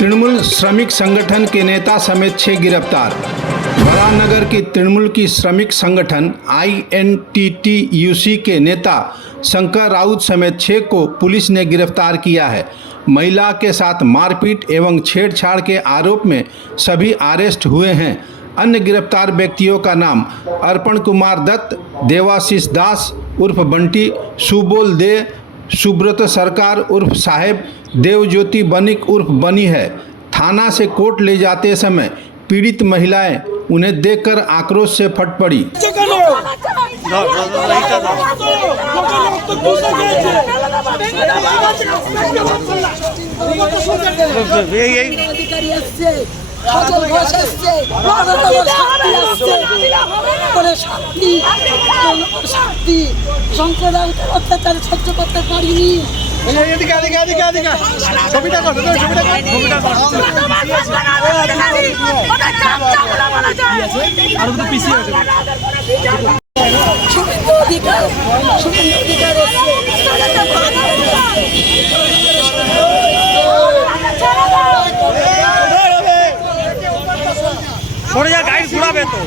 तृणमूल श्रमिक संगठन के नेता समेत 6 गिरफ्तार। बरानगर की तृणमूल की श्रमिक संगठन INTTUC के नेता शंकर राउत समेत 6 को पुलिस ने गिरफ्तार किया है। महिला के साथ मारपीट एवं छेड़छाड़ के आरोप में सभी अरेस्ट हुए हैं। अन्य गिरफ्तार व्यक्तियों का नाम अर्पण कुमार दत्त, देवाशीष दास उर्फ बंटी, सुबोल दे, सुब्रत सरकार उर्फ साहेब, देवज्योति बनिक उर्फ बनी है। थाना से कोर्ट ले जाते समय पीड़ित महिलाएं उन्हें देखकर आक्रोश से फट पड़ी। সজল ঘোষ এসছে, শান্তি শঙ্কর রাউতের অত্যাচার সহ্য করতে পারিনি। শুভেন্দু অধিকার थोड़ा गाइड घुराबे तो